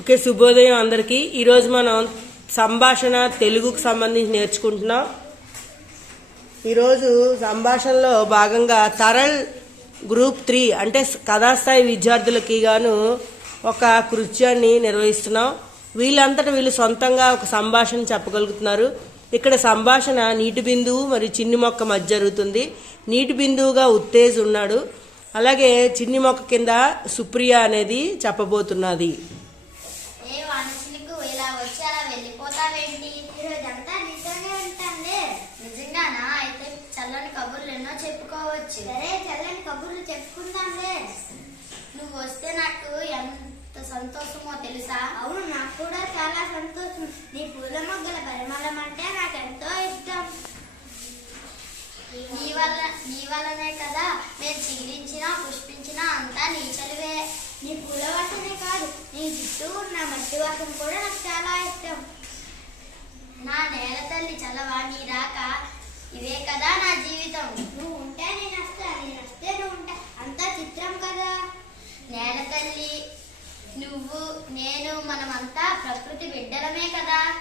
Okay శుభోదయం అందరికీ. ఈరోజు మనం సంభాషణ తెలుగుకు సంబంధించి నేర్చుకుంటున్నాం. ఈరోజు సంభాషణలో భాగంగా తరల్ గ్రూప్ త్రీ అంటే కథాస్థాయి విద్యార్థులకి గాను ఒక కృత్యాన్ని నిర్వహిస్తున్నాం. వీళ్ళంతటా వీళ్ళు సొంతంగా ఒక సంభాషణ చెప్పగలుగుతున్నారు. ఇక్కడ సంభాషణ నీటి బిందువు మరియు చిన్ని మొక్క మధ్య జరుగుతుంది. నీటి బిందువుగా ఉత్తేజ్ ఉన్నాడు. అలాగే చిన్ని మొక్క కింద సుప్రియ అనేది చెప్పబోతున్నది. వెళ్ళిపోతావేంటి ఈరోజంతా నీతోనే ఉంటానులే నిజంగానా? అయితే చల్లని కబుర్లు ఎన్నో చెప్పుకోవచ్చు. సరే చల్లని కబుర్లు చెప్పుకుందాంలే. నువ్వు వస్తే నాకు ఎంత సంతోషమో తెలుసా? అవును నాకు కూడా చాలా సంతోషం. నీ పూల మొగ్గల పరిమళం అంటే నాకు ఎంతో ఇష్టం. నీ వల్ల నీ వల్లనే కదా నేను చిగురించినా పుష్పించినా అంతా నీ చలివే. నీ పూల వాసనే కాదు నీ చుట్టూ ఉన్న మట్టి వాసన కూడా నా నేల తల్లి చలవా నీ రాక. ఇవే కదా నా జీవితం. నువ్వు ఉంటే నేను వస్తా నేను వస్తే నువ్వు ఉంటా. అంతా చిత్రం కదా. నేల తల్లి నువ్వు నేను మనమంతా ప్రకృతి బిడ్డలమే కదా.